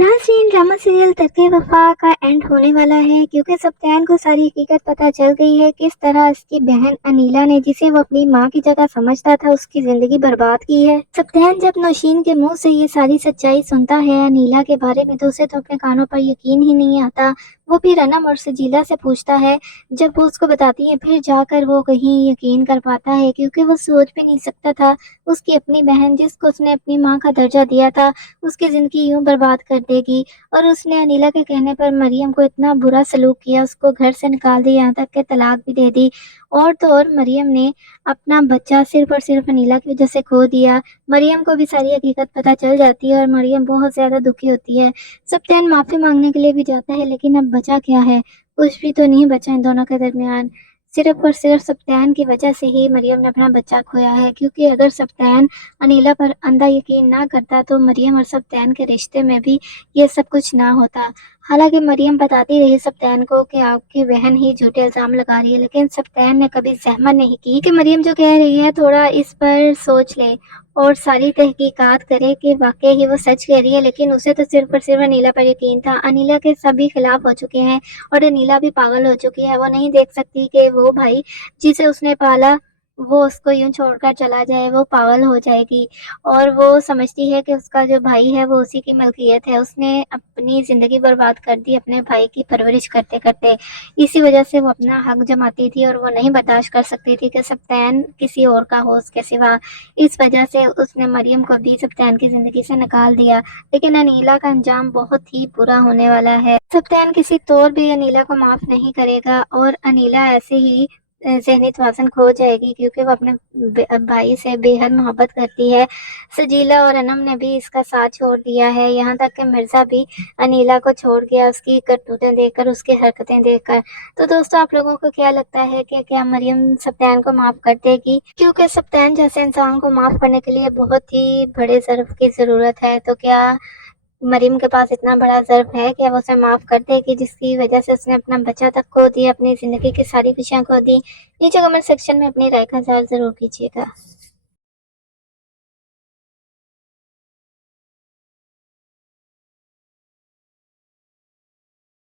नाज़रीन, drama serial दर्द वफा का एंड होने वाला है क्योंकि सप्तान को सारी हकीकत पता चल गई है। किस तरह उसकी बहन अनीला ने, जिसे वो अपनी माँ की जगह समझता था, उसकी जिंदगी बर्बाद की है। सप्तान जब नौशीन के मुंह से ये सारी सच्चाई सुनता है अनीला के बारे में, तो उसे तो अपने कानों पर यकीन ही नहीं आता। वो भी रनम और सजीला से पूछता है। जब वो उसको बताती है, फिर जाकर वो कहीं यकीन कर पाता है, क्योंकि वो सोच भी नहीं सकता था उसकी अपनी बहन, जिसको उसने अपनी माँ का दर्जा दिया था, उसकी ज़िंदगी यूं बर्बाद कर देगी। और उसने अनीला के कहने पर मरियम को इतना बुरा सलूक किया, उसको घर से निकाल दिया, यहाँ तक कि तलाक भी दे दी। और तो और मरियम ने अपना बच्चा सिर्फ और सिर्फ अनीला की वजह से खो दिया। मरियम को भी सारी हकीकत पता चल जाती है और मरियम बहुत ज़्यादा दुखी होती है। सप्तान माफ़ी मांगने के लिए भी जाता है, लेकिन अब बचा क्या है? कुछ भी तो नहीं बचा इन दोनों के दरमियान। सिर्फ और सिर्फ सप्तान की वजह से ही मरियम ने अपना बच्चा खोया है, क्योंकि अगर सप्तान अनीला पर अंधा यकीन ना करता तो मरियम और सप्तान के रिश्ते में भी ये सब कुछ ना होता। हालांकि मरियम बताती रही सप्तान को कि आपकी बहन ही झूठे इल्जाम लगा रही है, लेकिन सप्तान ने कभी सहमत नहीं की कि मरियम जो कह रही है थोड़ा इस पर सोच ले और सारी तहकीकात करे कि वाकई ही वो सच कह रही है। लेकिन उसे तो सिर्फ और सिर्फ अनीला पर यकीन था। अनीला के सभी खिलाफ हो चुके हैं और अनीला भी पागल हो चुकी है। वो नहीं देख सकती कि वो भाई जिसे उसने पाला वो उसको यूं छोड़कर चला जाए, वो पागल हो जाएगी। और वो समझती है कि उसका जो भाई है वो उसी की मलकियत है। उसने अपनी ज़िंदगी बर्बाद कर दी अपने भाई की परवरिश करते करते। इसी वजह से वो अपना हक जमाती थी और वो नहीं बर्दाश्त कर सकती थी कि सप्तान किसी और का हो उसके सिवा। इस वजह से उसने मरियम को भी सप्तान की ज़िंदगी से निकाल दिया। लेकिन अनीला का अंजाम बहुत ही बुरा होने वाला है। सप्तान किसी तौर भी अनीला को माफ़ नहीं करेगा और अनीला ऐसे ही ज़हनी तवाज़ुन खो जाएगी, क्योंकि वो अपने भाई से बेहद मोहब्बत करती है। सजीला और अनम ने भी इसका साथ छोड़ दिया है, यहाँ तक कि मिर्ज़ा भी अनीला को छोड़ गया उसकी करतूतें देखकर, उसकी हरकतें देखकर। तो दोस्तों, आप लोगों को क्या लगता है कि क्या मरियम सप्तान को माफ़ कर देगी? क्योंकि सप्तान जैसे इंसान को माफ़ करने के लिए बहुत ही बड़े ज़र्फ़ की ज़रूरत है। तो क्या मरियम के पास इतना बड़ा ज़र्फ़ है कि वो उसे माफ़ कर देगी, जिसकी वजह से उसने अपना बच्चा तक खो दिया, अपनी ज़िंदगी की सारी खुशियाँ खो दी? नीचे कमेंट सेक्शन में अपनी राय का इज़हार ज़रूर कीजिएगा।